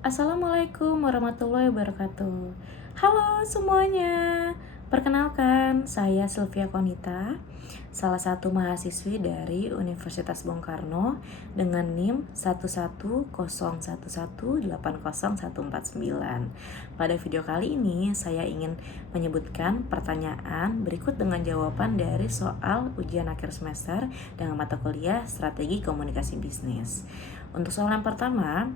Assalamualaikum warahmatullahi wabarakatuh. Halo semuanya. Perkenalkan, saya Sylvia Konita, salah satu mahasiswi dari Universitas Bung Karno dengan NIM 11011801499. Pada video kali ini, saya ingin menyebutkan pertanyaan berikut dengan jawaban dari soal ujian akhir semester dengan mata kuliah Strategi Komunikasi Bisnis. Untuk soal yang pertama,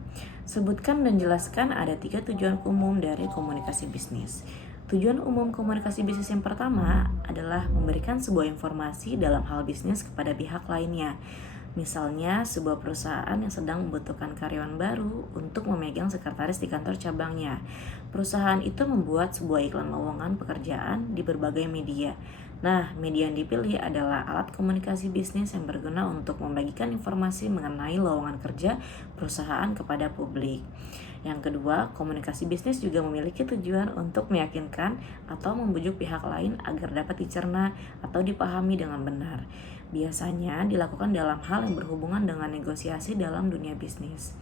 sebutkan dan jelaskan ada 3 tujuan umum dari komunikasi bisnis. Tujuan umum komunikasi bisnis yang pertama adalah memberikan sebuah informasi dalam hal bisnis kepada pihak lainnya. Misalnya, sebuah perusahaan yang sedang membutuhkan karyawan baru untuk memegang sekretaris di kantor cabangnya. Perusahaan itu membuat sebuah iklan lowongan pekerjaan di berbagai media. Nah, media yang dipilih adalah alat komunikasi bisnis yang berguna untuk membagikan informasi mengenai lowongan kerja perusahaan kepada publik. Yang kedua, komunikasi bisnis juga memiliki tujuan untuk meyakinkan atau membujuk pihak lain agar dapat dicerna atau dipahami dengan benar. Biasanya dilakukan dalam hal yang berhubungan dengan negosiasi dalam dunia bisnis.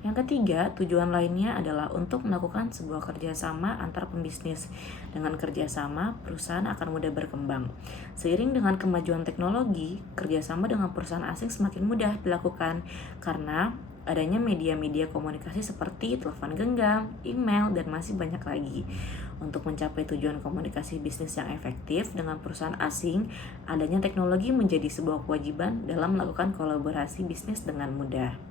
Yang ketiga, tujuan lainnya adalah untuk melakukan sebuah kerjasama antar pembisnis. Dengan kerjasama, perusahaan akan mudah berkembang. Seiring dengan kemajuan teknologi, kerjasama dengan perusahaan asing semakin mudah dilakukan karena adanya media-media komunikasi seperti telepon genggam, email, dan masih banyak lagi. Untuk mencapai tujuan komunikasi bisnis yang efektif dengan perusahaan asing, adanya teknologi menjadi sebuah kewajiban dalam melakukan kolaborasi bisnis dengan mudah.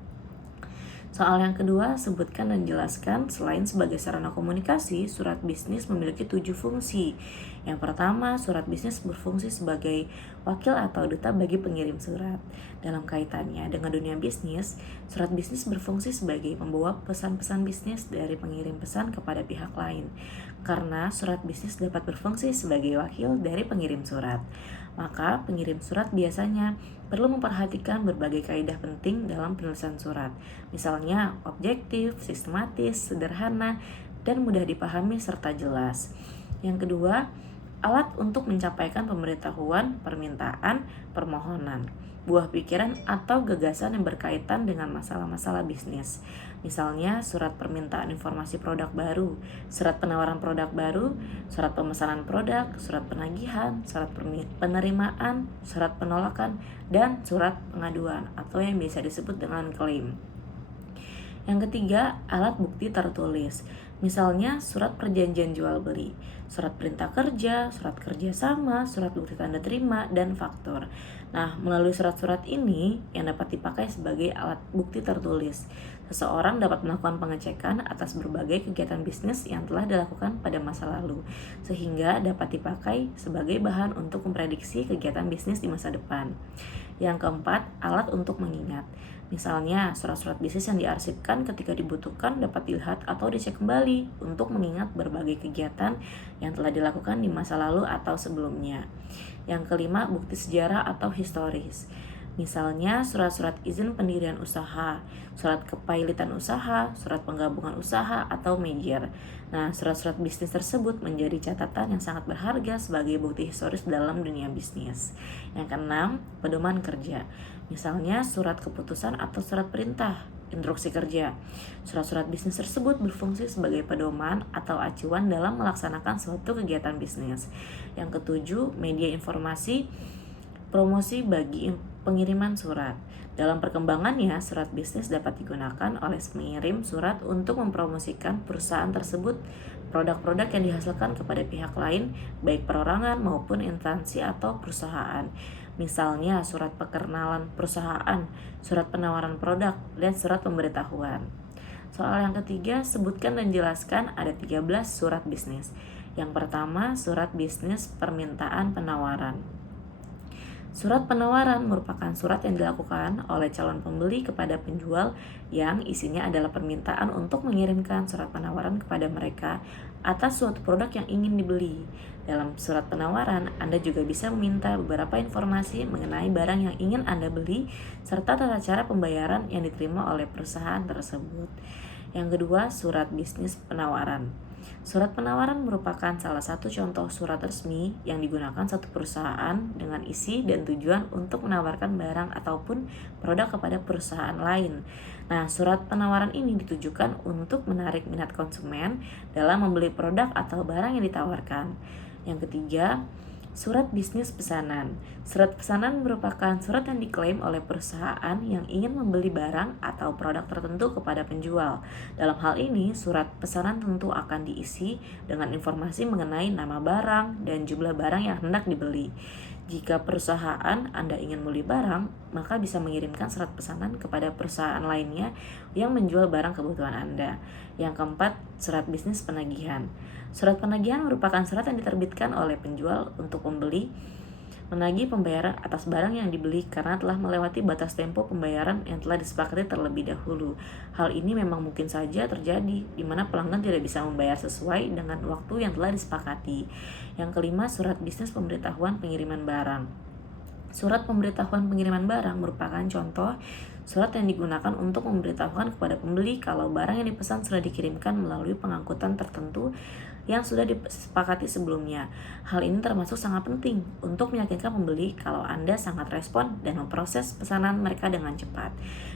Soal yang kedua, sebutkan dan jelaskan selain sebagai sarana komunikasi, surat bisnis memiliki 7 fungsi. Yang pertama, surat bisnis berfungsi sebagai wakil atau duta bagi pengirim surat. Dalam kaitannya dengan dunia bisnis, surat bisnis berfungsi sebagai pembawa pesan-pesan bisnis dari pengirim pesan kepada pihak lain. Karena surat bisnis dapat berfungsi sebagai wakil dari pengirim surat, maka pengirim surat biasanya perlu memperhatikan berbagai kaidah penting dalam penulisan surat. Misalnya, objektif, sistematis, sederhana, dan mudah dipahami serta jelas. Yang kedua, alat untuk menyampaikan pemberitahuan, permintaan, permohonan, buah pikiran atau gagasan yang berkaitan dengan masalah-masalah bisnis. Misalnya surat permintaan informasi produk baru, surat penawaran produk baru, surat pemesanan produk, surat penagihan, surat penerimaan, surat penolakan, dan surat pengaduan atau yang biasa disebut dengan klaim. Yang ketiga, alat bukti tertulis. Misalnya surat perjanjian jual beli, surat perintah kerja, surat kerjasama, surat bukti tanda terima, dan faktur. Nah, melalui surat-surat ini yang dapat dipakai sebagai alat bukti tertulis, seseorang dapat melakukan pengecekan atas berbagai kegiatan bisnis yang telah dilakukan pada masa lalu, sehingga dapat dipakai sebagai bahan untuk memprediksi kegiatan bisnis di masa depan. Yang keempat, alat untuk mengingat. Misalnya, surat-surat bisnis yang diarsipkan ketika dibutuhkan dapat dilihat atau dicek kembali untuk mengingat berbagai kegiatan yang telah dilakukan di masa lalu atau sebelumnya. Yang kelima, bukti sejarah atau historis. Misalnya, surat-surat izin pendirian usaha, surat kepailitan usaha, surat penggabungan usaha, atau merger. Nah, surat-surat bisnis tersebut menjadi catatan yang sangat berharga sebagai bukti historis dalam dunia bisnis. Yang keenam, pedoman kerja. Misalnya surat keputusan atau surat perintah, instruksi kerja. Surat-surat bisnis tersebut berfungsi sebagai pedoman atau acuan dalam melaksanakan suatu kegiatan bisnis. Yang ketujuh, media informasi promosi bagi pengiriman surat. Dalam perkembangannya, surat bisnis dapat digunakan oleh pengirim surat untuk mempromosikan perusahaan tersebut, produk-produk yang dihasilkan kepada pihak lain, baik perorangan maupun instansi atau perusahaan. Misalnya surat perkenalan perusahaan, surat penawaran produk, dan surat pemberitahuan. Soal yang ketiga, sebutkan dan jelaskan ada 13 surat bisnis. Yang pertama, surat bisnis permintaan penawaran. Surat penawaran merupakan surat yang dilakukan oleh calon pembeli kepada penjual yang isinya adalah permintaan untuk mengirimkan surat penawaran kepada mereka atas suatu produk yang ingin dibeli. Dalam surat penawaran, Anda juga bisa meminta beberapa informasi mengenai barang yang ingin Anda beli serta tata cara pembayaran yang diterima oleh perusahaan tersebut. Yang kedua, surat bisnis penawaran. Surat penawaran merupakan salah satu contoh surat resmi yang digunakan satu perusahaan dengan isi dan tujuan untuk menawarkan barang ataupun produk kepada perusahaan lain. Nah, surat penawaran ini ditujukan untuk menarik minat konsumen dalam membeli produk atau barang yang ditawarkan. Yang ketiga, surat bisnis pesanan. Surat pesanan merupakan surat yang diklaim oleh perusahaan yang ingin membeli barang atau produk tertentu kepada penjual. Dalam hal ini, surat pesanan tentu akan diisi dengan informasi mengenai nama barang dan jumlah barang yang hendak dibeli. Jika perusahaan Anda ingin membeli barang, maka bisa mengirimkan surat pesanan kepada perusahaan lainnya yang menjual barang kebutuhan Anda. Yang keempat, surat bisnis penagihan. Surat penagihan merupakan surat yang diterbitkan oleh penjual untuk pembeli menagih pembayaran atas barang yang dibeli karena telah melewati batas tempo pembayaran yang telah disepakati terlebih dahulu. Hal ini memang mungkin saja terjadi, di mana pelanggan tidak bisa membayar sesuai dengan waktu yang telah disepakati. Yang kelima, surat bisnis pemberitahuan pengiriman barang. Surat pemberitahuan pengiriman barang merupakan contoh surat yang digunakan untuk memberitahukan kepada pembeli kalau barang yang dipesan sudah dikirimkan melalui pengangkutan tertentu yang sudah disepakati sebelumnya. Hal ini termasuk sangat penting untuk meyakinkan pembeli kalau Anda sangat respon dan memproses pesanan mereka dengan cepat.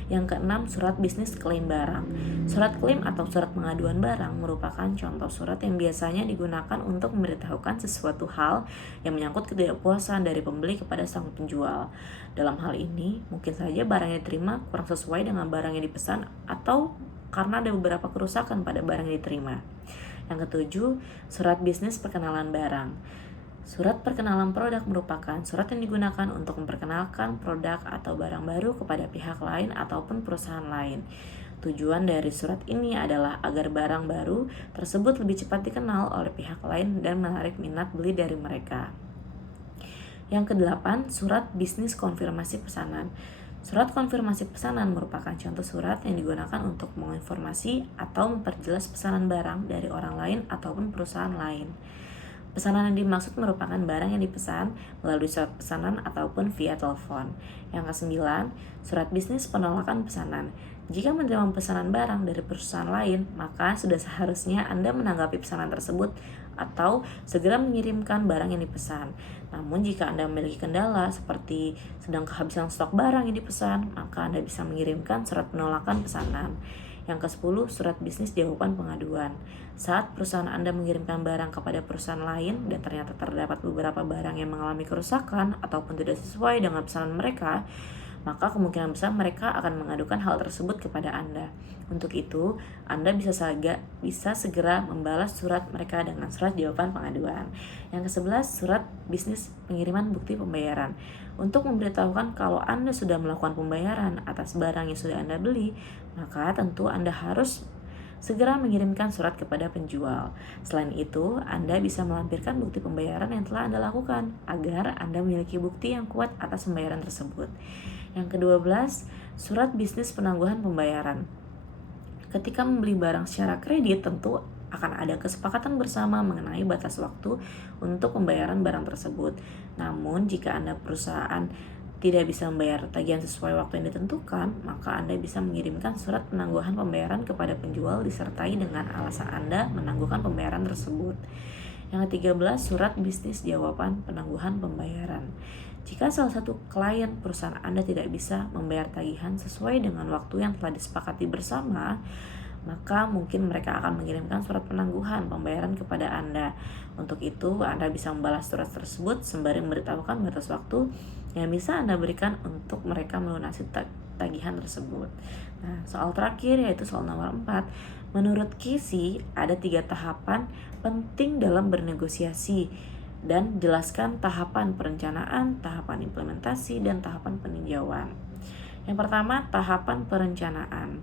Yang keenam, surat bisnis klaim barang. Surat klaim atau surat pengaduan barang merupakan contoh surat yang biasanya digunakan untuk memberitahukan sesuatu hal yang menyangkut ketidakpuasan dari pembeli kepada sang penjual. Dalam hal ini, mungkin saja barang yang diterima kurang sesuai dengan barang yang dipesan atau karena ada beberapa kerusakan pada barang yang diterima. Yang ketujuh, surat bisnis perkenalan barang. Surat perkenalan produk merupakan surat yang digunakan untuk memperkenalkan produk atau barang baru kepada pihak lain ataupun perusahaan lain. Tujuan dari surat ini adalah agar barang baru tersebut lebih cepat dikenal oleh pihak lain dan menarik minat beli dari mereka. Yang kedelapan, surat bisnis konfirmasi pesanan. Surat konfirmasi pesanan merupakan contoh surat yang digunakan untuk menginformasi atau memperjelas pesanan barang dari orang lain ataupun perusahaan lain. Pesanan yang dimaksud merupakan barang yang dipesan melalui surat pesanan ataupun via telepon. Yang kesembilan, surat bisnis penolakan pesanan. Jika menerima pesanan barang dari perusahaan lain, maka sudah seharusnya Anda menanggapi pesanan tersebut atau segera mengirimkan barang yang dipesan. Namun jika Anda memiliki kendala seperti sedang kehabisan stok barang yang dipesan, maka Anda bisa mengirimkan surat penolakan pesanan. Yang ke-10, surat bisnis jawaban pengaduan. Saat perusahaan Anda mengirimkan barang kepada perusahaan lain dan ternyata terdapat beberapa barang yang mengalami kerusakan ataupun tidak sesuai dengan pesanan mereka, maka kemungkinan besar mereka akan mengadukan hal tersebut kepada Anda. Untuk itu, Anda bisa segera membalas surat mereka dengan surat jawaban pengaduan. Yang ke-11, surat bisnis pengiriman bukti pembayaran. Untuk memberitahukan kalau Anda sudah melakukan pembayaran atas barang yang sudah Anda beli, maka tentu Anda harus segera mengirimkan surat kepada penjual. Selain itu, Anda bisa melampirkan bukti pembayaran yang telah Anda lakukan agar Anda memiliki bukti yang kuat atas pembayaran tersebut. Yang ke-12, surat bisnis penangguhan pembayaran. Ketika membeli barang secara kredit, tentu akan ada kesepakatan bersama mengenai batas waktu untuk pembayaran barang tersebut. Namun, jika Anda perusahaan tidak bisa membayar tagihan sesuai waktu yang ditentukan, maka Anda bisa mengirimkan surat penangguhan pembayaran kepada penjual disertai dengan alasan Anda menangguhkan pembayaran tersebut. Yang ke-13, surat bisnis jawaban penangguhan pembayaran. Jika salah satu klien perusahaan Anda tidak bisa membayar tagihan sesuai dengan waktu yang telah disepakati bersama, maka mungkin mereka akan mengirimkan surat penangguhan pembayaran kepada Anda. Untuk itu, Anda bisa membalas surat tersebut sembari memberitahukan batas waktu yang bisa Anda berikan untuk mereka melunasi tagihan tersebut. Nah, soal terakhir yaitu soal nomor 4. Menurut Casey, ada 3 tahapan penting dalam bernegosiasi dan jelaskan tahapan perencanaan, tahapan implementasi, dan tahapan peninjauan. Yang pertama, tahapan perencanaan.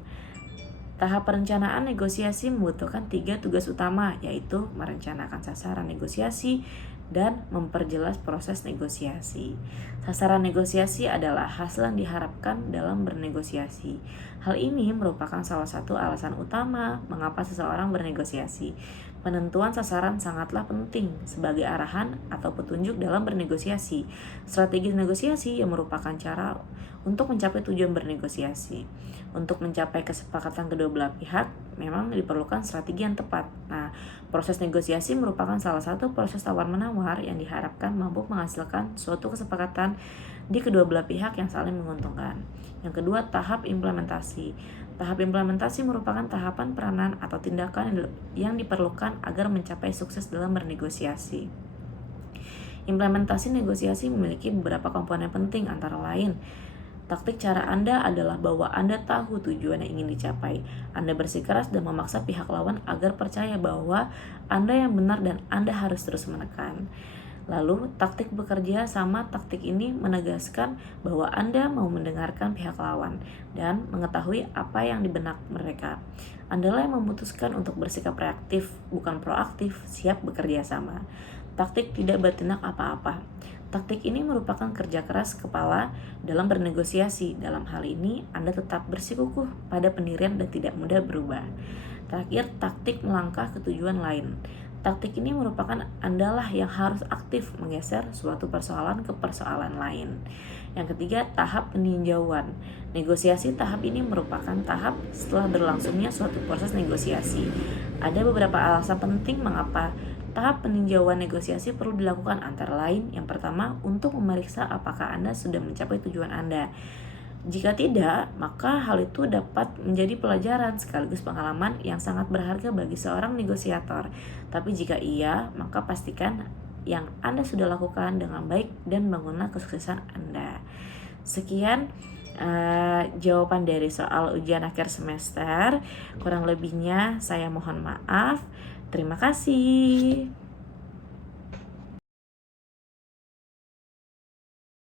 Tahap perencanaan negosiasi membutuhkan 3 tugas utama, yaitu merencanakan sasaran negosiasi dan memperjelas proses negosiasi. Sasaran negosiasi adalah hasil yang diharapkan dalam bernegosiasi. Hal ini merupakan salah satu alasan utama mengapa seseorang bernegosiasi. Penentuan sasaran sangatlah penting sebagai arahan atau petunjuk dalam bernegosiasi. Strategi negosiasi yang merupakan cara untuk mencapai tujuan bernegosiasi. Untuk mencapai kesepakatan kedua belah pihak, memang diperlukan strategi yang tepat. Nah, proses negosiasi merupakan salah satu proses tawar-menawar yang diharapkan mampu menghasilkan suatu kesepakatan di kedua belah pihak yang saling menguntungkan. Yang kedua, tahap implementasi. Tahap implementasi merupakan tahapan peranan atau tindakan yang diperlukan agar mencapai sukses dalam bernegosiasi. Implementasi negosiasi memiliki beberapa komponen penting, antara lain taktik cara Anda adalah bahwa Anda tahu tujuan yang ingin dicapai. Anda bersikeras dan memaksa pihak lawan agar percaya bahwa Anda yang benar dan Anda harus terus menekan. Lalu, taktik bekerja sama. Taktik ini menegaskan bahwa Anda mau mendengarkan pihak lawan dan mengetahui apa yang di benak mereka. Anda yang memutuskan untuk bersikap reaktif, bukan proaktif, siap bekerja sama. Taktik tidak bertindak apa-apa. Taktik ini merupakan kerja keras kepala dalam bernegosiasi. Dalam hal ini, Anda tetap bersikukuh pada pendirian dan tidak mudah berubah. Terakhir, taktik melangkah ke tujuan lain. Taktik ini merupakan Andalah yang harus aktif menggeser suatu persoalan ke persoalan lain. Yang ketiga, tahap peninjauan. Negosiasi tahap ini merupakan tahap setelah berlangsungnya suatu proses negosiasi. Ada beberapa alasan penting mengapa tahap peninjauan negosiasi perlu dilakukan, antara lain, yang pertama, untuk memeriksa apakah Anda sudah mencapai tujuan Anda. Jika tidak, maka hal itu dapat menjadi pelajaran sekaligus pengalaman yang sangat berharga bagi seorang negosiator. Tapi jika iya, maka pastikan yang Anda sudah lakukan dengan baik dan bangunlah kesuksesan Anda. Sekian jawaban dari soal ujian akhir semester. Kurang lebihnya saya mohon maaf. Terima kasih.